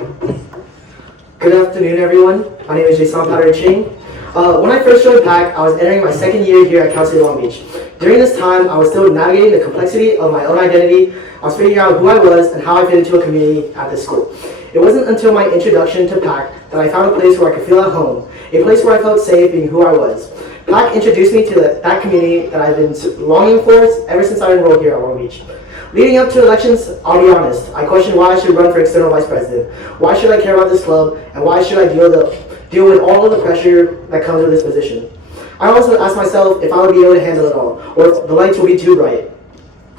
Good afternoon, everyone. My name is Jayson Pataray-Ching. When I first joined PAC, I was entering my second year here at Cal State Long Beach. During this time, I was still navigating the complexity of my own identity. I was figuring out who I was and how I fit into a community at this school. It wasn't until my introduction to PAC that I found a place where I could feel at home, a place where I felt safe being who I was. PAC introduced me to that community that I've been longing for ever since I enrolled here at Long Beach. Leading up to elections, I'll be honest, I questioned why I should run for external vice president. Why should I care about this club, and why should I deal with all of the pressure that comes with this position? I also asked myself if I would be able to handle it all, or if the lights will be too bright.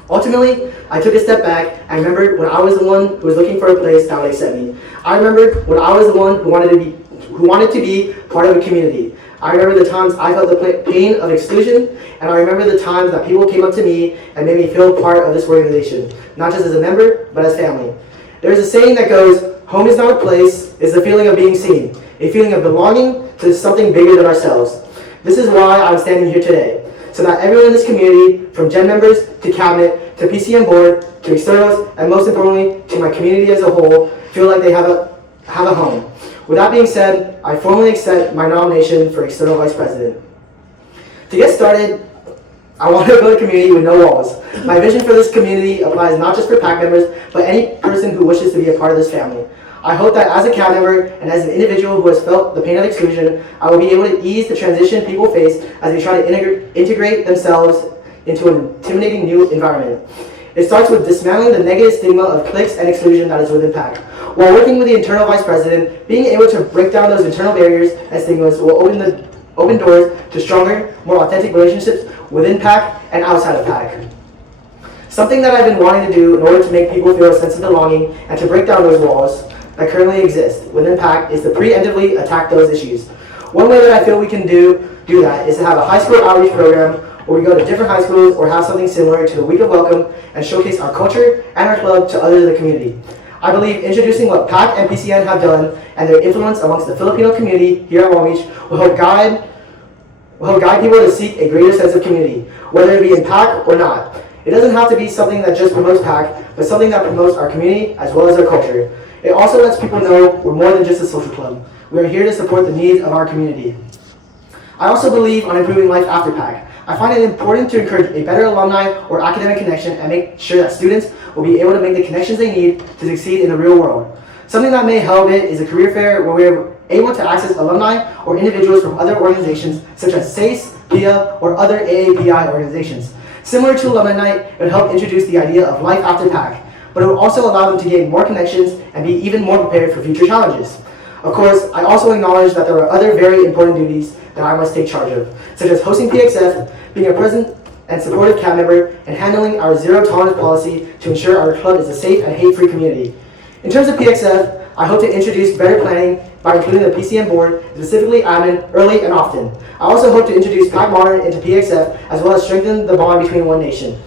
Ultimately, I took a step back and remembered when I was the one who was looking for a place that would accept me. I remembered when I was the one who wanted to be part of a community. I remember the times I felt the pain of exclusion, and I remember the times that people came up to me and made me feel part of this organization, not just as a member, but as family. There's a saying that goes, home is not a place, it's the feeling of being seen, a feeling of belonging to something bigger than ourselves. This is why I'm standing here today, so that everyone in this community, from Gen members to cabinet, to PCM board, to externals, and most importantly, to my community as a whole, feel like they have a home. With that being said, I formally accept my nomination for external vice president. To get started, I want to build a community with no walls. My vision for this community applies not just for PAC members, but any person who wishes to be a part of this family. I hope that as a CAB member and as an individual who has felt the pain of exclusion, I will be able to ease the transition people face as they try to integrate themselves into an intimidating new environment. It starts with dismantling the negative stigma of cliques and exclusion that is within PAC. While working with the internal vice president, being able to break down those internal barriers and stigmas will open doors to stronger, more authentic relationships within PAC and outside of PAC. Something that I've been wanting to do in order to make people feel a sense of belonging and to break down those walls that currently exist within PAC is to preemptively attack those issues. One way that I feel we can do that is to have a high school outreach program where we go to different high schools or have something similar to the Week of Welcome and showcase our culture and our club to others in the community. I believe introducing what PAC and PCN have done and their influence amongst the Filipino community here at Long Beach will help guide people to seek a greater sense of community, whether it be in PAC or not. It doesn't have to be something that just promotes PAC, but something that promotes our community as well as our culture. It also lets people know we're more than just a social club. We are here to support the needs of our community. I also believe on improving life after PAC. I find it important to encourage a better alumni or academic connection and make sure that students will be able to make the connections they need to succeed in the real world. Something that may help it is a career fair where we are able to access alumni or individuals from other organizations such as SACE, PIA, or other AAPI organizations. Similar to Alumni Night, it would help introduce the idea of life after PAC, but it will also allow them to gain more connections and be even more prepared for future challenges. Of course, I also acknowledge that there are other very important duties that I must take charge of, such as hosting PXF, being a present and supportive CAB member, and handling our zero tolerance policy to ensure our club is a safe and hate-free community. In terms of PXF, I hope to introduce better planning by including the PCM board, specifically admin, early and often. I also hope to introduce PAC Modern into PXF, as well as strengthen the bond between One Nation.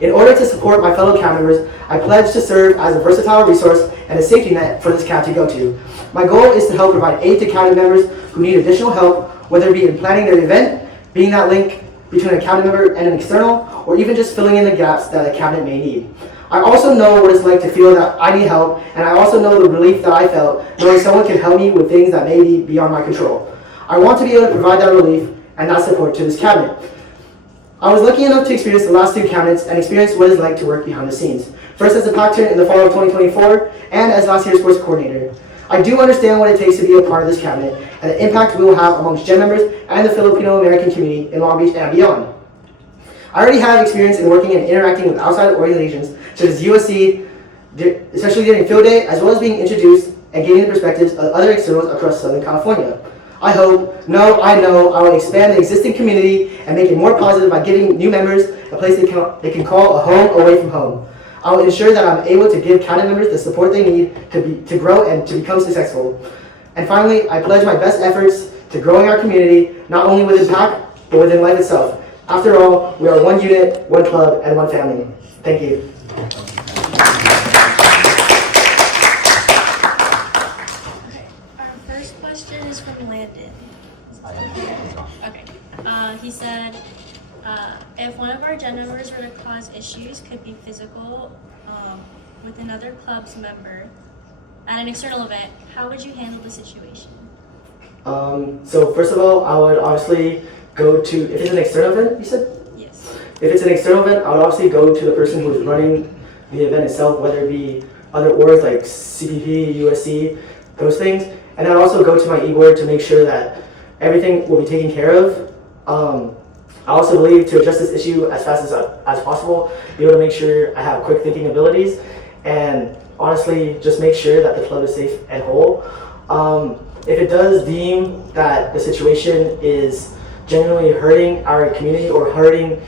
In order to support my fellow CAB members, I pledge to serve as a versatile resource and a safety net for this CAB to go to. My goal is to help provide aid to cabinet members who need additional help, whether it be in planning their event, being that link between a cabinet member and an external, or even just filling in the gaps that a cabinet may need. I also know what it's like to feel that I need help, and I also know the relief that I felt knowing someone can help me with things that may be beyond my control. I want to be able to provide that relief and that support to this cabinet. I was lucky enough to experience the last two cabinets and experience what it's like to work behind the scenes. First as a PAC in the fall of 2024, and as last year's sports coordinator. I do understand what it takes to be a part of this cabinet and the impact we will have amongst Gen members and the Filipino American community in Long Beach and beyond. I already have experience in working and interacting with outside organizations such as USC, especially during field day, as well as being introduced and gaining the perspectives of other externals across Southern California. I know I will expand the existing community and make it more positive by giving new members a place they can call a home away from home. I will ensure that I'm able to give cabinet members the support they need to grow and to become successful. And finally, I pledge my best efforts to growing our community, not only within PAC, but within life itself. After all, we are one unit, one club, and one family. Thank you. Our first question is from Landon. Okay. He said, if one of our Gen members were to cause issues, could be physical with another club's member, at an external event, how would you handle the situation? So first of all, I would obviously go to, if it's an external event, you said? Yes. If it's an external event, I would obviously go to the person who is running the event itself, whether it be other orgs like CPP, USC, those things. And I'd also go to my e-board to make sure that everything will be taken care of. I also believe to address this issue as fast as possible, be able to make sure I have quick thinking abilities, and honestly, just make sure that the club is safe and whole. If it does deem that the situation is genuinely hurting our community or hurting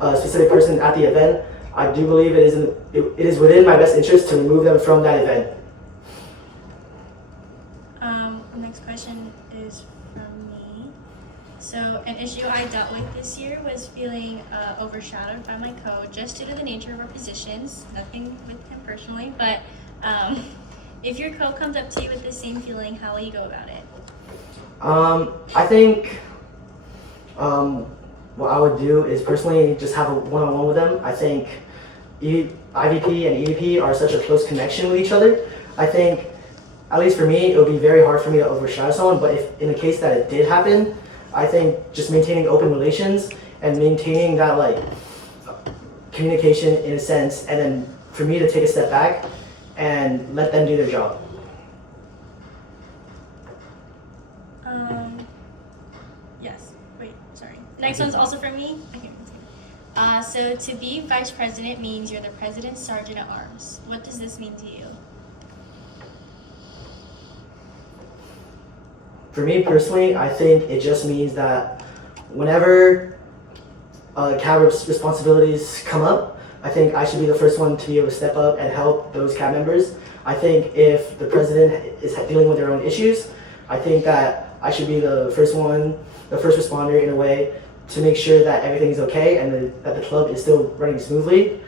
a specific person at the event, I do believe it is within my best interest to remove them from that event. Next question is from me. So an issue I dealt with this year was feeling overshadowed by my coach just due to the nature of our positions, nothing with him personally, but if your coach comes up to you with the same feeling, how will you go about it? I think what I would do is personally just have a one-on-one with them. I think IVP and EVP are such a close connection with each other. I think, at least for me, it would be very hard for me to overshadow someone, but if in the case that it did happen, I think just maintaining open relations and maintaining that like communication in a sense, and then for me to take a step back and let them do their job. Yes. Wait, sorry. Next one's also from me. Okay. So to be vice president means you're the president's sergeant at arms. What does this mean to you? For me personally, I think it just means that whenever CAB responsibilities come up, I think I should be the first one to be able to step up and help those CAB members. I think if the president is dealing with their own issues, I think that I should be the first responder in a way to make sure that everything is okay and that the club is still running smoothly.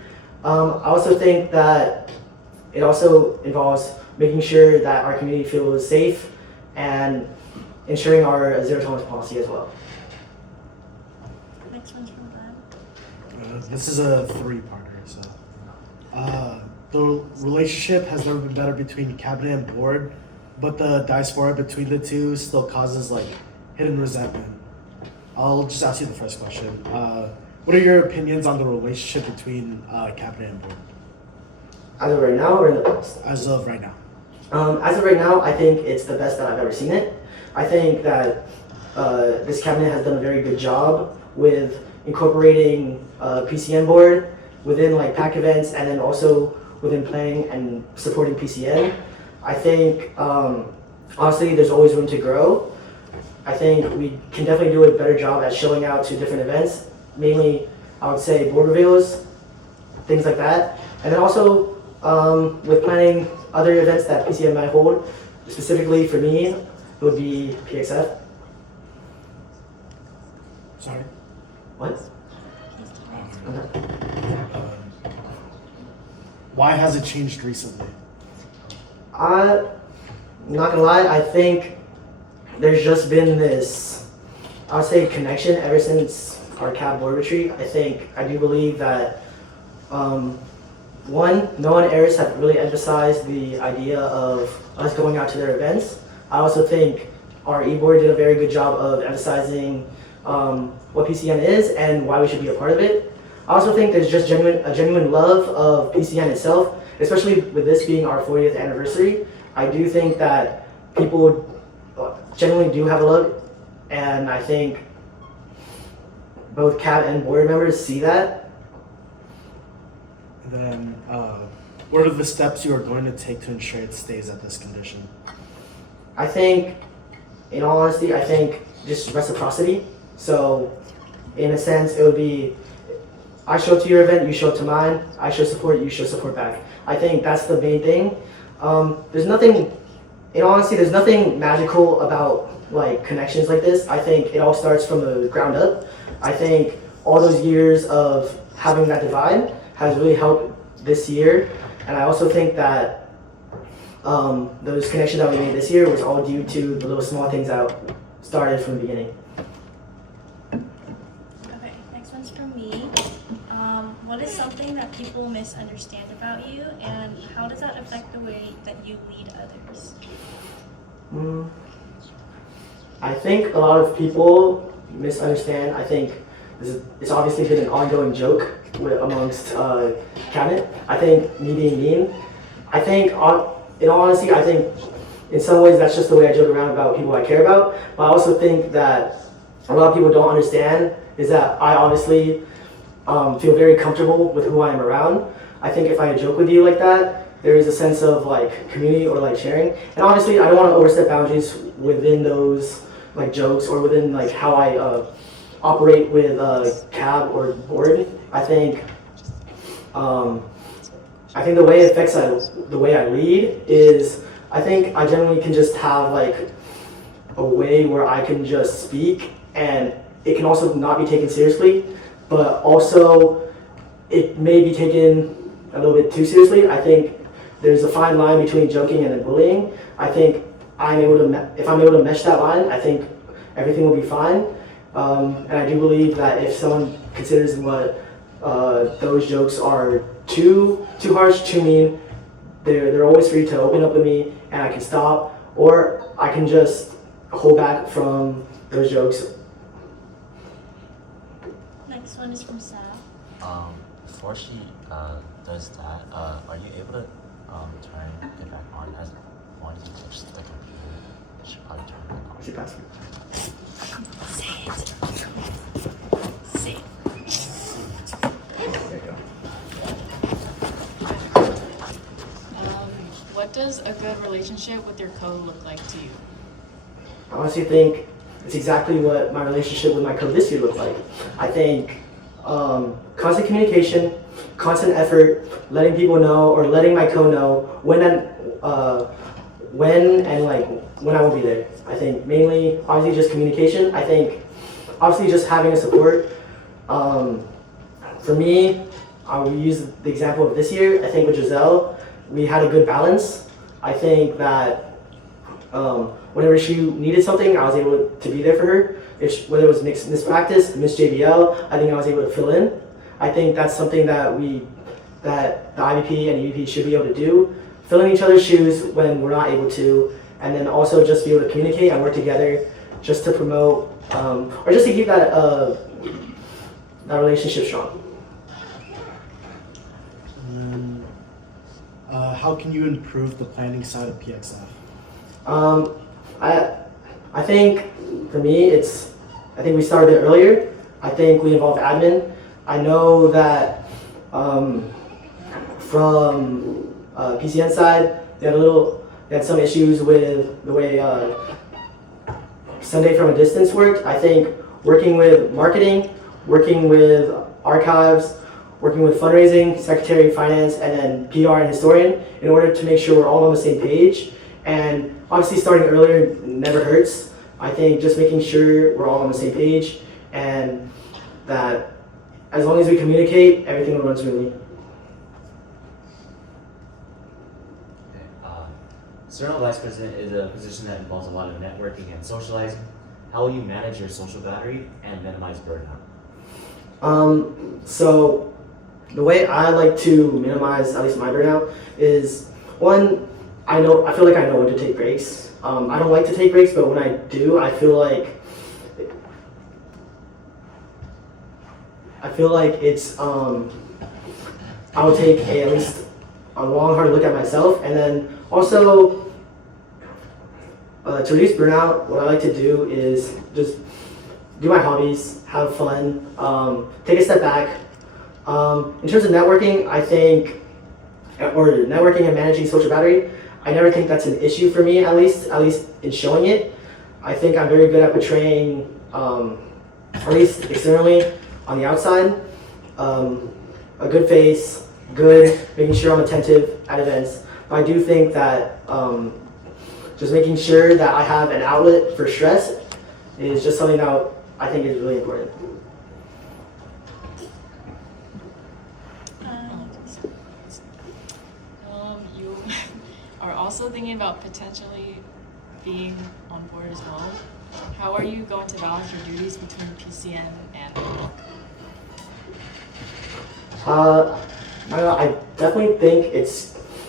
I also think that it also involves making sure that our community feels safe and ensuring our zero tolerance policy as well. Next one's from Brad. This is a three-parter. So, the relationship has never been better between cabinet and board, but the diaspora between the two still causes like hidden resentment. I'll just ask you the first question. What are your opinions on the relationship between cabinet and board? As of right now or in the past? As of right now. As of right now, I think it's the best that I've ever seen it. I think that this cabinet has done a very good job with incorporating PCN board within like PAC events and then also within planning and supporting PCN. I think honestly there's always room to grow. I think we can definitely do a better job at showing out to different events, mainly I would say board reveals, things like that. And then also with planning other events that PCN might hold, specifically for me, it would be PXF. Sorry. What? Okay. Why has it changed recently? I'm not gonna lie, I think there's just been this, I would say, connection ever since our CAB board retreat. I do believe that one, Noah and Eris have really emphasized the idea of us going out to their events. I also think our e-board did a very good job of emphasizing what PCN is and why we should be a part of it. I also think there's just a genuine love of PCN itself, especially with this being our 40th anniversary. I do think that people generally do have a love, and I think both CAB and board members see that. And then, what are the steps you are going to take to ensure it stays at this condition? I think, in all honesty, I think just reciprocity. So, in a sense, it would be, I show up to your event, you show up to mine, I show support, you show support back. I think that's the main thing. There's nothing, in all honesty, there's nothing magical about like connections like this. I think it all starts from the ground up. I think all those years of having that divide has really helped this year. And I also think that those connections that we made this year was all due to the little small things that started from the beginning. Okay, next one's from me. what is something that people misunderstand about you, and how does that affect the way that you lead others? I think a lot of people misunderstand. I think it's obviously been an ongoing joke amongst cabinet. I think me being mean. I think, in all honesty, I think in some ways that's just the way I joke around about people I care about. But I also think that a lot of people don't understand is that I obviously feel very comfortable with who I am around. I think if I joke with you like that, there is a sense of like community or like sharing. And obviously, I don't want to overstep boundaries within those like jokes or within like how I operate with cab or board. I think the way it affects the way I lead is I think I generally can just have like a way where I can just speak, and it can also not be taken seriously, but also it may be taken a little bit too seriously. I think there's a fine line between joking and then bullying. I think if I'm able to mesh that line, I think everything will be fine. And I do believe that if someone considers what those jokes are too harsh, too mean, they're always free to open up with me, and I can stop, or I can just hold back from those jokes. Next one is from Sarah. Before she does that, are you able to turn it back on as long as you touch the computer? You should probably turn it back on. What's your password? Say it. Say it. There you go. What does a good relationship with your code look like to you? I honestly think it's exactly what my relationship with my code this year looked like. I think constant communication, constant effort, letting people know or letting my code know when and when I won't be there. I think mainly, obviously, just communication. I think obviously just having a support. For me, I will use the example of this year. I think with Giselle, we had a good balance. I think that whenever she needed something, I was able to be there for her. Whether it was Miss Practice, Miss JBL, I think I was able to fill in. I think that's something that the IVP and EVP should be able to do. Fill in each other's shoes when we're not able to, and then also just be able to communicate and work together just to promote, or just to keep that relationship strong. And how can you improve the planning side of PXF? I think for me, I think we started it earlier. I think we involved admin. I know that from PCN side, they had some issues with the way Sunday from a distance worked. I think working with marketing, working with archives, working with fundraising, secretary, finance, and then PR and historian in order to make sure we're all on the same page. And obviously starting earlier never hurts. I think just making sure we're all on the same page and that as long as we communicate, everything will run smoothly. External Vice President is a position that involves a lot of networking and socializing. How will you manage your social battery and minimize burnout? So the way I like to minimize at least my burnout is one, I feel like I know when to take breaks. I don't like to take breaks, but when I do, I feel like it's I will take at least a long hard look at myself, and then also to reduce burnout, what I like to do is just do my hobbies, have fun, take a step back. In terms of networking, I think, or networking and managing social battery, I never think that's an issue for me, at least in showing it. I think I'm very good at portraying, at least externally, on the outside, a good face, making sure I'm attentive at events. But I do think that just making sure that I have an outlet for stress is just something that I think is really important. You are also thinking about potentially being on board as well. How are you going to balance your duties between PCN and PAC? I definitely think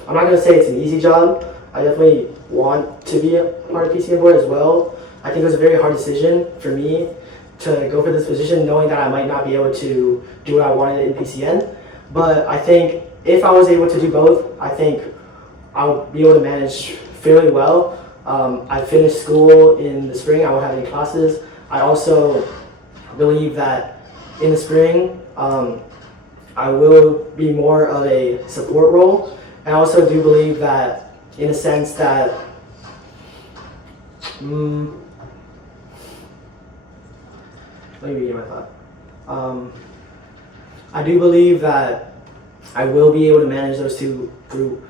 I'm not going to say it's an easy job. I definitely want to be a part of PCN board as well. I think it was a very hard decision for me to go for this position knowing that I might not be able to do what I wanted in PCN. But I think if I was able to do both, I think I would be able to manage fairly well. I finished school in the spring. I won't have any classes. I also believe that in the spring, I will be more of a support role. And I also do believe that, in a sense that, let me begin my thought. I do believe that I will be able to manage those two through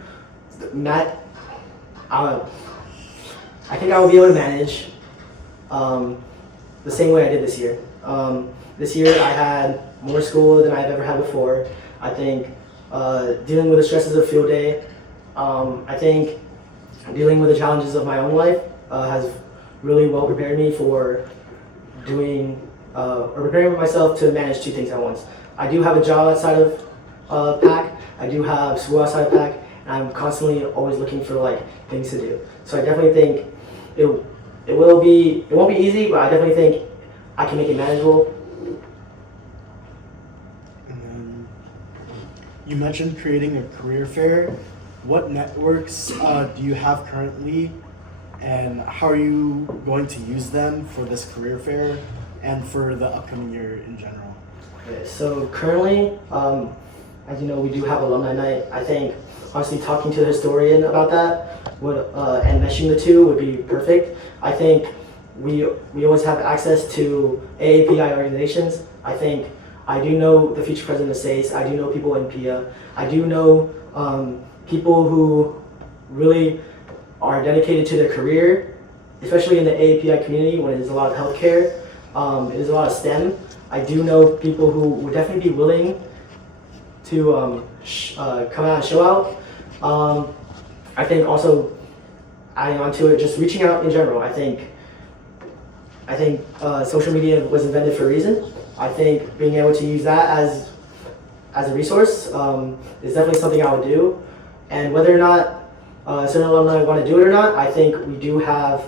I think I will be able to manage the same way I did this year. This year I had more school than I've ever had before. I think dealing with the stresses of field day, I think dealing with the challenges of my own life has really well prepared me for preparing myself to manage two things at once. I do have a job outside of PAC. I do have school outside of PAC, and I'm constantly always looking for things to do. So I definitely think it won't be easy, but I definitely think I can make it manageable. And then you mentioned creating a career fair. What networks do you have currently, and how are you going to use them for this career fair and for the upcoming year in general? Okay, so currently, as you know, we do have alumni night. I think honestly talking to the historian about that and meshing the two would be perfect. I think we always have access to AAPI organizations. I think I do know the future president of SACE. I do know people in PIA. I do know people who really are dedicated to their career, especially in the AAPI community when it is a lot of healthcare, it is a lot of STEM. I do know people who would definitely be willing to come out and show out. I think also adding on to it, just reaching out in general. I think social media was invented for a reason. I think being able to use that as a resource is definitely something I would do. And whether or not certain alumni want to do it or not, I think we do have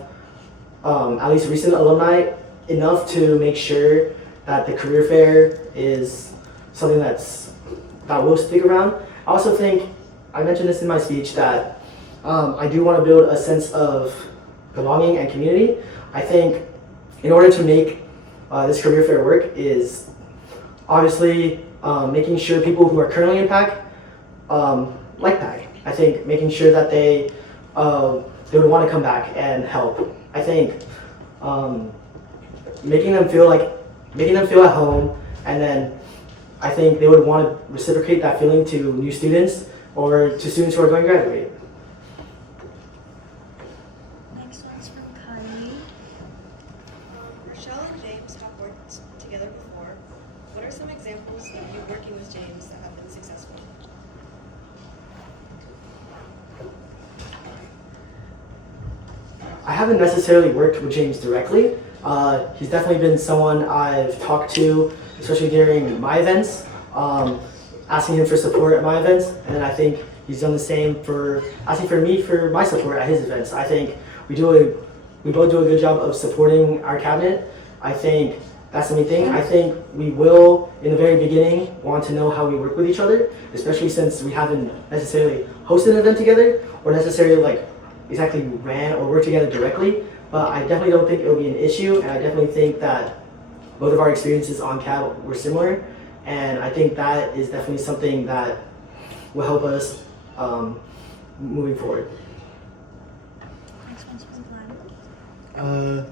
at least recent alumni enough to make sure that the career fair is something that will stick around. I also think, I mentioned this in my speech, that I do want to build a sense of belonging and community. I think in order to make this career fair work is obviously making sure people who are currently in PAC like PAC. I think making sure that they would want to come back and help. I think making them feel at home, and then I think they would want to reciprocate that feeling to new students or to students who are going to graduate. Next one's from Kylie. Rochelle and James have worked together before. What are some examples of you working with James that have been successful? I haven't necessarily worked with James directly. He's definitely been someone I've talked to, especially during my events, asking him for support at my events, and I think he's done the same for asking for me for my support at his events. I think we both do a good job of supporting our cabinet. I think that's the main thing. I think we will, in the very beginning, want to know how we work with each other, especially since we haven't necessarily hosted an event together or necessarily exactly ran or worked together directly. But I definitely don't think it will be an issue, and I definitely think that both of our experiences on CAB were similar, and I think that is definitely something that will help us moving forward. Next one's from Glenn.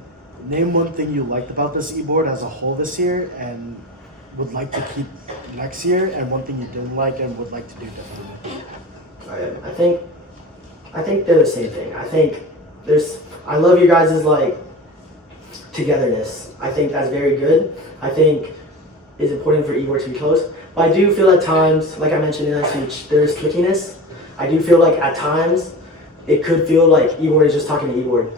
Name one thing you liked about this e-board as a whole this year and would like to keep next year, and one thing you didn't like and would like to do differently. I think they're the same thing. I love you guys' togetherness. I think that's very good. I think it's important for e-board to be close. But I do feel at times, like I mentioned in that speech, there's trickiness. I do feel like at times it could feel like e-board is just talking to e-board.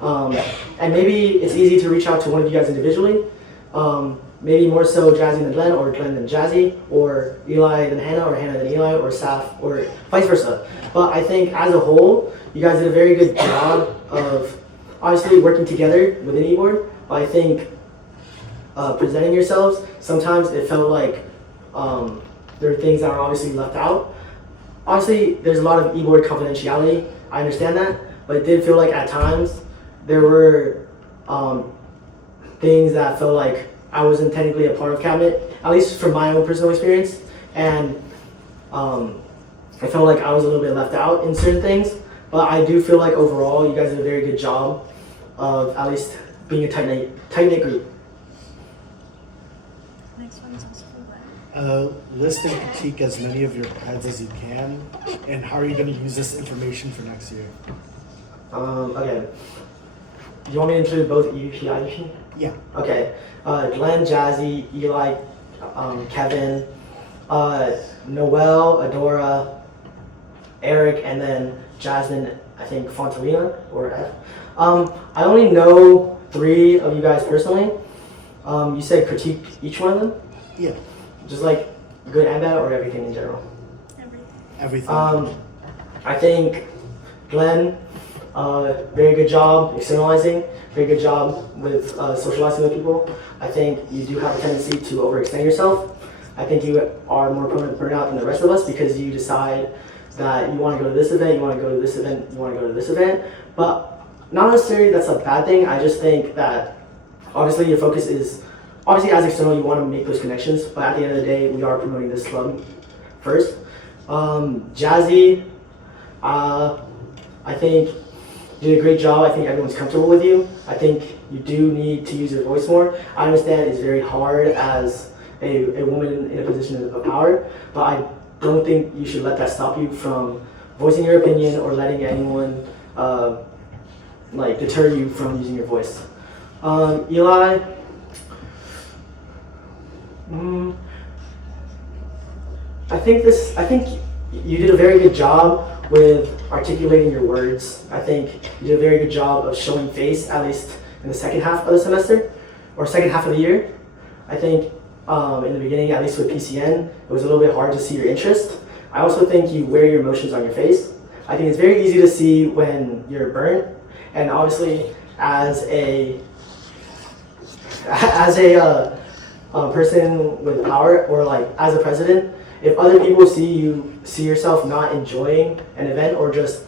And maybe it's easy to reach out to one of you guys individually. maybe more so Jazzy than Glenn, or Glenn than Jazzy, or Eli than Hannah, or Hannah than Eli, or Saf, or vice versa. But I think as a whole, you guys did a very good job of obviously working together within eBoard. But I think presenting yourselves, sometimes it felt like there are things that are obviously left out. Obviously, there's a lot of eBoard confidentiality. I understand that, but it did feel like at times there were things that felt like I wasn't technically a part of cabinet, at least from my own personal experience, and I felt like I was a little bit left out in certain things. But I do feel like overall, you guys did a very good job of at least being a tight-knit group. Next one is also for Glenn. List and critique as many of your heads as you can, and how are you going to use this information for next year? Okay. Do you want me to include both EVP, IVP? Yeah. Okay. Glenn, Jazzy, Eli, Kevin, Noel, Adora, Eric, and then Jasmine, I think Fontalina, or F. I only know 3 of you guys personally. You said critique each one of them? Yeah. Just like good and bad, or everything in general? Everything. Everything. I think Glenn, very good job externalizing, very good job with socializing with people. I think you do have a tendency to overextend yourself. I think you are more prone to burnout than the rest of us because you decide that you want to go to this event, you want to go to this event, you want to go to this event. But not necessarily that's a bad thing. I just think that obviously your focus is, obviously as external you want to make those connections, but at the end of the day we are promoting this club first. Jazzy, I think you did a great job. I think everyone's comfortable with you. I think you do need to use your voice more. I understand it's very hard as a woman in a position of power, but I don't think you should let that stop you from voicing your opinion or letting anyone deter you from using your voice. Eli, I think you did a very good job with articulating your words. I think you did a very good job of showing face, at least in the second half of the semester, or second half of the year. I think in the beginning, at least with PCN, it was a little bit hard to see your interest. I also think you wear your emotions on your face. I think it's very easy to see when you're burnt, and obviously as a person with power, or like as a president, if other people see yourself not enjoying an event or just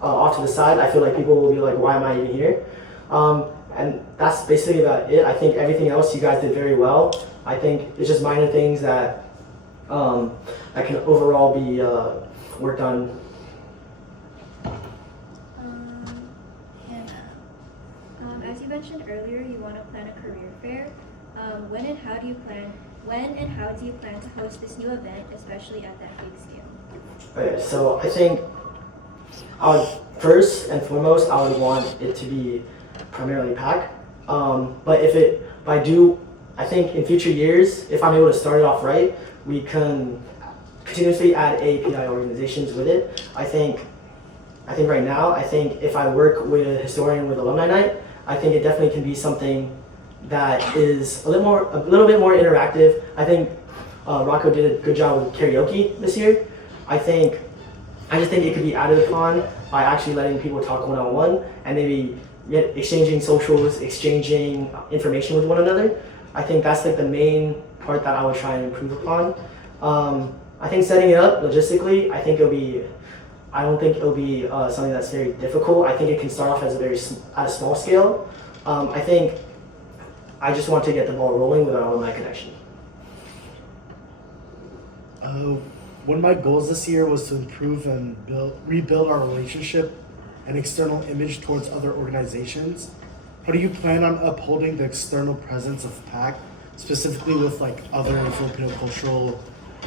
off to the side, I feel like people will be like, why am I even here? And that's basically about it. I think everything else you guys did very well. I think it's just minor things that can overall be worked on. Hannah. As you mentioned earlier, you want to plan a career fair. When and how do you plan to host this new event, especially at that big scale? Okay, so I think first and foremost, I would want it to be primarily PAC. I think in future years, if I'm able to start it off right, we can continuously add API organizations with it. I think right now, if I work with a historian with alumni night, I think it definitely can be something that is a little bit more interactive. I think Rocco did a good job with karaoke this year. I just think it could be added upon by actually letting people talk one-on-one and maybe exchanging socials, exchanging information with one another. I think that's like the main part that I would try and improve upon. I think setting it up logistically, I don't think it'll be something that's very difficult. I think it can start off at a small scale. I just want to get the ball rolling with our alumni connection. One of my goals this year was to improve and rebuild our relationship and external image towards other organizations. How do you plan on upholding the external presence of PAC, specifically with like other Filipino cultural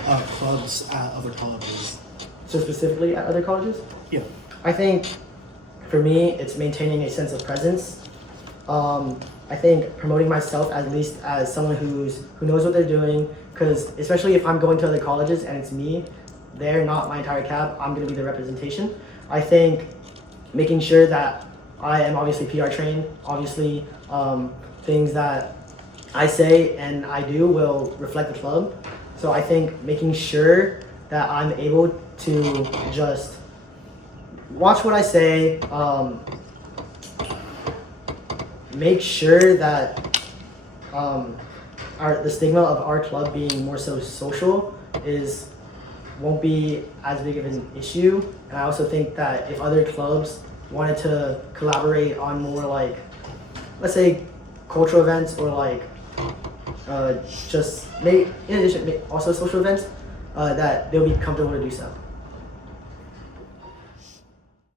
clubs at other colleges? So specifically at other colleges? Yeah. I think for me, it's maintaining a sense of presence. I think promoting myself at least as someone who knows what they're doing, because especially if I'm going to other colleges and it's me there, not my entire cab, I'm going to be the representation. I think making sure that I am obviously PR trained, obviously things that I say and I do will reflect the club. So I think making sure that I'm able to just watch what I say, make sure that the stigma of our club being more so social won't be as big of an issue. And I also think that if other clubs wanted to collaborate on more like, let's say, cultural events or like in addition also social events, that they'll be comfortable to do so.